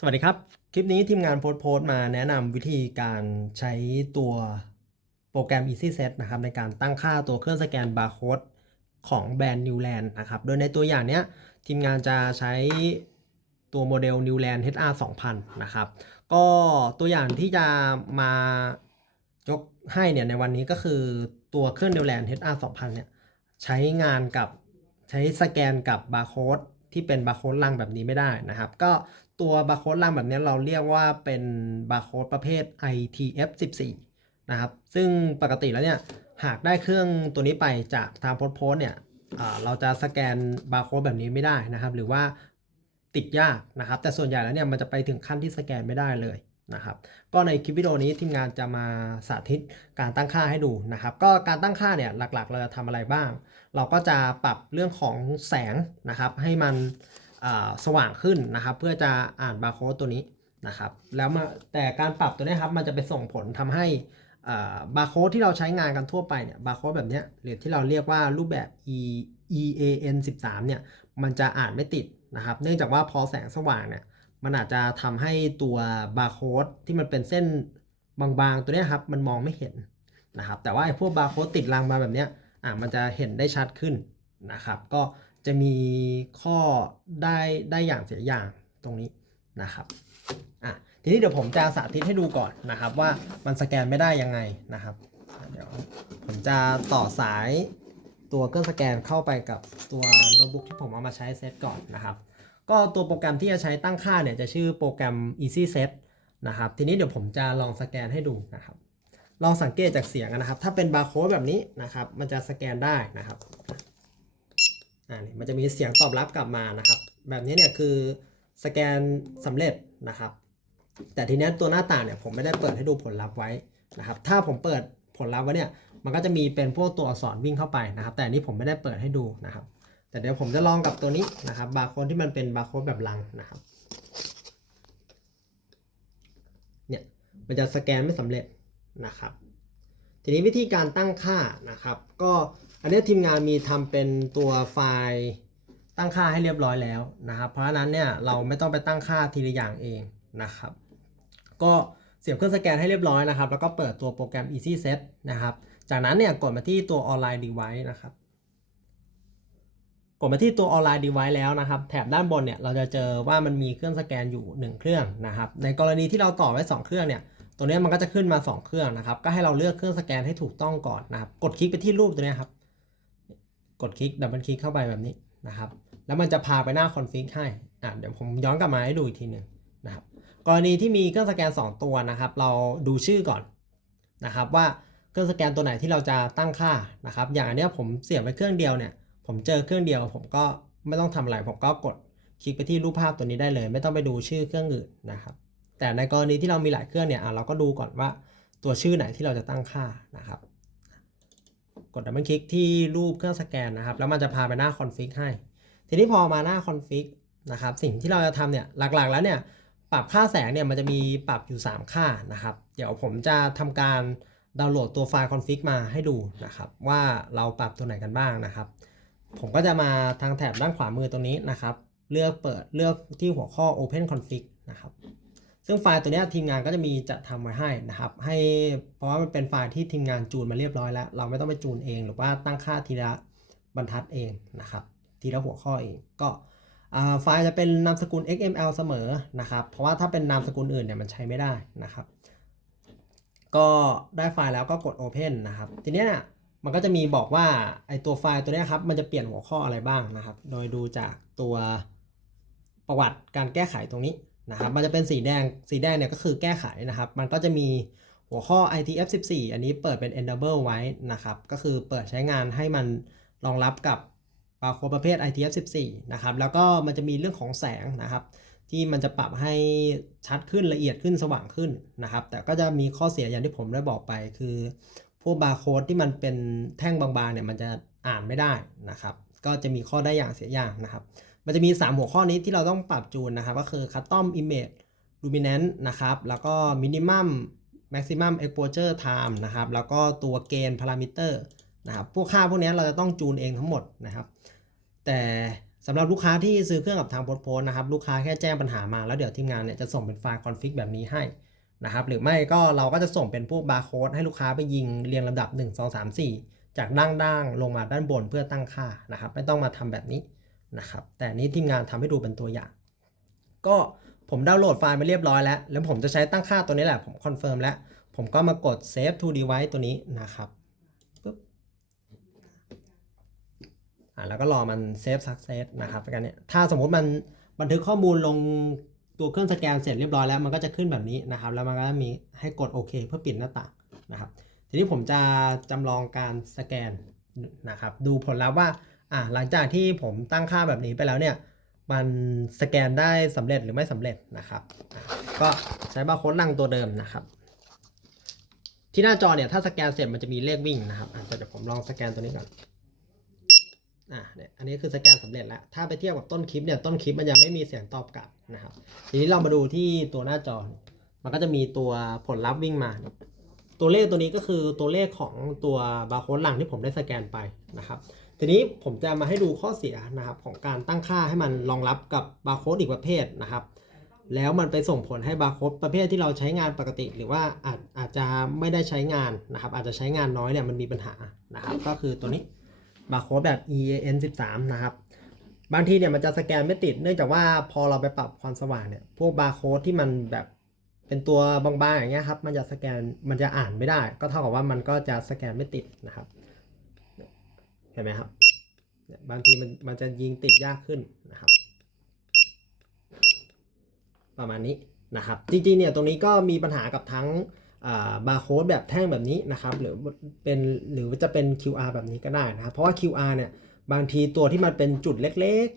สวัสดีครับ คลิปนี้ทีมงานโพสต์โพสมาแนะนำวิธีการใช้ตัวโปรแกรม EasySet นะครับในการตั้งค่าตัวเครื่องสแกนบาร์โค้ดของแบรนด์ Newland นะครับ โดยในตัวอย่างเนี้ยทีมงานจะใช้ตัวโมเดล Newland HR 2000 นะครับ ก็ตัวอย่างที่จะมายกให้เนี่ยในวันนี้ก็คือตัวเครื่อง Newland HR 2000 เนี่ยใช้งานกับใช้สแกนกับบาร์โค้ด ที่เป็นบาร์โค้ดลังแบบนี้ไม่ได้นะครับ ก็ตัวบาร์โค้ดลังแบบนี้เราเรียกว่าเป็นบาร์โค้ดประเภท ITF14 นะครับ ซึ่งปกติแล้วเนี่ยหากได้เครื่องตัวนี้ไปจากทางโพสต์โพสเนี่ยเราจะสแกนบาร์โค้ดแบบนี้ไม่ได้นะครับ หรือว่าติดยากนะครับ แต่ส่วนใหญ่แล้วเนี่ยมันจะไปถึงขั้นที่สแกนไม่ได้เลย นะครับก็ในคลิปวิดีโอนี้ทีมงานจะมาสาธิตการตั้งค่าให้ดูนะครับ ก็การตั้งค่าเนี่ยหลักๆ เราจะทำอะไรบ้าง เราก็จะปรับเรื่องของแสงนะครับ ให้มันสว่างขึ้นนะครับ เพื่อจะอ่านบาร์โค้ดตัวนี้นะครับ แล้วมาแต่การปรับตัวนี้ครับมันจะไปส่งผลทำให้บาร์โค้ดที่เราใช้งานกันทั่วไปเนี่ยบาร์โค้ดแบบนี้หรือที่เราเรียกว่ารูปแบบ e EAN 13เนี่ยมันจะอ่านไม่ติดนะครับ เนื่องจากว่าพอแสงสว่างเนี่ย มันอาจจะทำให้ตัวบาร์โค้ดที่มันเป็นเส้นบางๆ ตัวนี้ครับมันมองไม่เห็นนะครับแต่ว่าไอ้พวกบาร์โค้ดติดรังมาแบบเนี้ยอะมันจะเห็นได้ชัดขึ้นนะครับก็จะมีข้อได้ได้อย่างเสียอย่างตรงนี้นะครับอะทีนี้เดี๋ยวผมจะสาธิตให้ดูก่อนนะครับ ว่ามันสแกนไม่ได้ยังไงนะครับเดี๋ยวผมจะต่อสายตัวเครื่องสแกนเข้าไปกับตัวโน้ตบุ๊กที่ผมเอามาใช้เซตก่อนนะครับ ก็ตัวโปรแกรมที่จะใช้ตั้งค่าเนี่ยจะชื่อโปรแกรม Easy Set นะครับ ทีนี้เดี๋ยวผมจะลองสแกนให้ดูนะครับ ลองสังเกตจากเสียงนะครับ ถ้าเป็นบาร์โค้ดแบบนี้นะครับ มันจะสแกนได้นะครับอ่านี่มันจะมีเสียงตอบรับกลับมานะครับ แบบนี้เนี่ยคือสแกนสำเร็จนะครับ แต่ทีนี้ตัวหน้าต่างเนี่ยผมไม่ได้เปิดให้ดูผลลัพธ์ไว้นะครับ ถ้าผมเปิดผลลัพธ์ไว้เนี่ย มันก็จะมีเป็นพวกตัวอักษรวิ่งเข้าไปนะครับ แต่อันนี้ผมไม่ได้เปิดให้ดูนะครับ แต่เดี๋ยวผมจะลองกับตัวนี้นะครับบาร์โค้ดที่มันเป็นบาร์โค้ดแบบลังนะครับเนี่ยมันจะสแกนไม่สำเร็จนะครับ ทีนี้วิธีการตั้งค่านะครับ ก็อันนี้ทีมงานมีทำเป็นตัวไฟล์ตั้งค่าให้เรียบร้อยแล้วนะครับ เพราะฉะนั้นเนี่ยเราไม่ต้องไปตั้งค่าทีละอย่างเองนะครับ ก็เสียบเครื่องสแกนให้เรียบร้อยนะครับ แล้วก็เปิดตัวโปรแกรม Easy Set นะครับ จากนั้นเนี่ยกดมาที่ตัว Online Device นะครับ กดมาที่ตัว Online Device แล้วนะครับ แถบด้านบนเนี่ยเราจะเจอว่ามันมีเครื่องสแกนอยู่ 1 เครื่องนะครับ ในกรณีที่เราต่อไว้ 2 เครื่องเนี่ย ตัวนี้มันก็จะขึ้นมา 2 เครื่องนะครับ ก็ให้เราเลือกเครื่องสแกนให้ถูกต้องก่อนนะครับ กดคลิกไปที่รูปตัวนี้ครับ กดคลิกดับเบิลคลิกเข้าไปแบบนี้นะครับ แล้วมันจะพาไปหน้าคอนฟิกให้อะเดี๋ยวผมย้อนกลับมาให้ดูอีกทีหนึ่งนะครับ กรณีที่มีเครื่องสแกน 2 ตัวนะครับ เราดูชื่อก่อนนะครับว่าเครื่องสแกนตัวไหนที่เราจะตั้งค่านะครับ อย่างอันนี้ผมเสียบไว้เครื่องเดียวเนี่ย ผมเจอเครื่องเดียวผมก็ไม่ต้องทำอะไรผมก็กดคลิกไปที่รูปภาพตัวนี้ได้เลย ไม่ต้องไปดูชื่อเครื่องอื่นนะครับ แต่ในกรณีที่เรามีหลายเครื่องเนี่ยเราก็ดูก่อนว่าตัวชื่อไหนที่เราจะตั้งค่านะครับ กดดับเบิลคลิกที่รูปเครื่องสแกนนะครับ แล้วมันจะพาไปหน้าคอนฟิกให้ ทีนี้พอมาหน้าคอนฟิกนะครับ สิ่งที่เราจะทำเนี่ยหลักๆ แล้วเนี่ยปรับค่าแสงเนี่ยมันจะมีปรับอยู่ 3 ค่านะครับ เดี๋ยวผมจะทำการดาวน์โหลดตัวไฟล์คอนฟิกมาให้ดูนะครับ ว่าเราปรับตัวไหนกันบ้างนะครับ ผมก็จะมาทางแถบด้านขวามือตรงนี้นะครับ เลือกเปิดเลือกที่หัวข้อ Open Config นะครับ ซึ่งไฟล์ตัวนี้ทีมงานก็จะมีจัดทำไว้ให้นะครับ ให้เพราะว่ามันเป็นไฟล์ที่ทีมงานจูนมาเรียบร้อยแล้ว เราไม่ต้องไปจูนเอง หรือว่าตั้งค่าทีละบรรทัดเองนะครับ ทีละหัวข้อเองก็ไฟล์จะเป็นนามสกุล XML เสมอนะครับ เพราะว่าถ้าเป็นนามสกุลอื่นเนี่ยมันใช้ไม่ได้นะครับ ก็ได้ไฟล์แล้วก็กด Open นะครับ ทีนี้เนี่ย มันก็จะมีบอกว่าไอตัวไฟล์ตัวนี้ครับมันจะเปลี่ยนหัวข้ออะไรบ้างนะครับ โดยดูจากตัวประวัติการแก้ไขตรงนี้นะครับ มันจะเป็นสีแดงสีแดงเนี่ยก็คือแก้ไขนะครับ มันก็จะมีหัวข้อ ITF14 อันนี้เปิดเป็น enable ไว้นะครับ ก็คือเปิดใช้งานให้มันรองรับกับบาร์โค้ดประเภท ITF14 นะครับ แล้วก็มันจะมีเรื่องของแสงนะครับ ที่มันจะปรับให้ชัดขึ้นละเอียดขึ้นสว่างขึ้นนะครับ แต่ก็จะมีข้อเสียอย่างที่ผมได้บอกไปคือ วกบาร์โค้ดที่มันเป็นแท่งบางๆเนี่ยมันจะอ่านไม่ได้นะครับ ก็จะมีข้อได้อย่างเสียอย่างนะครับ มันจะมี 3 หัวข้อนี้ที่เราต้องปรับจูนนะครับ ก็คือ Custom Image Luminance นะครับ แล้วก็ Minimum Maximum Exposure Time นะครับ แล้วก็ตัว Gain Parameter นะครับพวกค่าพวกนี้เราจะต้องจูนเองทั้งหมดนะครับ แต่สำหรับลูกค้าที่ซื้อเครื่องกับทางโพสโพสนะครับ ลูกค้าแค่แจ้งปัญหามาแล้วเดี๋ยวทีมงานเนี่ยจะส่งเป็นไฟล์คอนฟิกแบบนี้ให้ นะครับหรือไม่ก็เราก็จะส่งเป็นพวกบาร์โค้ดให้ลูกค้าไปยิงเรียงลำดับ 1 2 3 4 จากด้านล่างลงมาด้านบนเพื่อตั้งค่านะครับ ไม่ต้องมาทำแบบนี้นะครับ แต่นี้ทีมงานทำให้ดูเป็นตัวอย่าง ก็ผมดาวน์โหลดไฟล์มาเรียบร้อยแล้ว แล้วผมจะใช้ตั้งค่าตัวนี้แหละ ผมคอนเฟิร์มแล้ว ผมก็มากด save to device ตัวนี้นะครับปึ๊บอ่าแล้วก็รอมัน save success นะครับกันเนี้ยถ้าสมมุติมันบันทึกข้อมูลลง ตัวเครื่องสแกนเสร็จเรียบร้อยแล้วมันก็จะขึ้นแบบนี้นะครับ แล้วมันก็มีให้กดโอเคเพื่อปิดหน้าต่างนะครับ ทีนี้ผมจะจำลองการสแกนนะครับ ดูผลลัพธ์ว่าอ่าหลังจากที่ผมตั้งค่าแบบนี้ไปแล้วเนี่ย มันสแกนได้สำเร็จหรือไม่สำเร็จนะครับ ก็ใช้บาร์โค้ดลังตัวเดิมนะครับ ที่หน้าจอเนี่ยถ้าสแกนเสร็จมันจะมีเลขวิ่งนะครับอะเดี๋ยวผมลองสแกนตัวนี้ก่อนอะเนี่ยอันนี้คือสแกนสำเร็จแล้ว ถ้าไปเทียบกับต้นคลิปเนี่ยต้นคลิปมันยังไม่มีเสียงตอบกลับ นะครับ ทีนี้เรามาดูที่ตัวหน้าจอ มันก็จะมีตัวผลลัพธ์วิ่งมา ตัวเลขตัวนี้ก็คือตัวเลขของตัวบาร์โค้ดหลังที่ผมได้สแกนไปนะครับ ทีนี้ผมจะมาให้ดูข้อเสียนะครับของการตั้งค่าให้มันรองรับกับบาร์โค้ดอีกประเภทนะครับ แล้วมันไปส่งผลให้บาร์โค้ดประเภทที่เราใช้งานปกติ หรือว่าอาจอาจจะไม่ได้ใช้งานนะครับ อาจจะใช้งานน้อยเนี่ยมันมีปัญหานะครับ ก็คือตัวนี้บาร์โค้ดแบบ EAN 13 นะครับ บางทีเนี่ยมันจะสแกนไม่ติด เนื่องจากว่าพอเราไปปรับความสว่างเนี่ย พวกบาร์โค้ดที่มันแบบเป็นตัวบางๆอย่างเงี้ยครับ มันจะสแกน มันจะอ่านไม่ได้ ก็เท่ากับว่ามันก็จะสแกนไม่ติดนะครับ เห็นไหมครับเนี่ยบางทีมันมันจะยิงติดยากขึ้นนะครับ ประมาณนี้นะครับ จริงๆเนี่ยตรงนี้ก็มีปัญหากับทั้งบาร์โค้ดแบบแท่งแบบนี้นะครับ หรือเป็นหรือจะเป็น QR แบบนี้ก็ได้นะครับ เพราะว่า QR เนี่ย บางทีตัวที่มันเป็นจุดเล็ก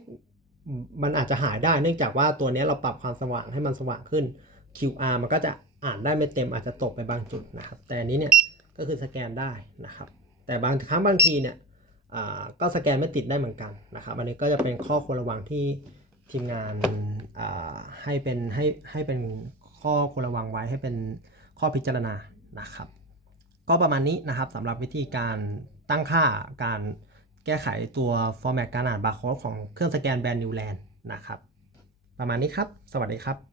ๆ มันอาจจะหายได้เนื่องจากว่าตัวนี้เราปรับความสว่างให้มันสว่างขึ้น QR มันก็จะอ่านได้ไม่เต็มอาจจะตกไปบางจุดนะครับ แต่อันนี้เนี่ยก็คือสแกนได้นะครับ แต่บางครั้งบางทีเนี่ยก็สแกนไม่ติดได้เหมือนกันนะครับ อันนี้ก็จะเป็นข้อควรระวังที่ทีมงานาให้เป็นให้ให้เป็นข้อควรระวังไว้ให้เป็นข้อพิจารณานะครับ ก็ประมาณนี้นะครับสำหรับวิธีการตั้งค่าการ ก้ไขตัวฟอร์แมตการอ่านบาร์โค้ดของเครื่องสแกนแบรนด์นิวแลนด์นะครับ ประมาณนี้ครับ สวัสดีครับ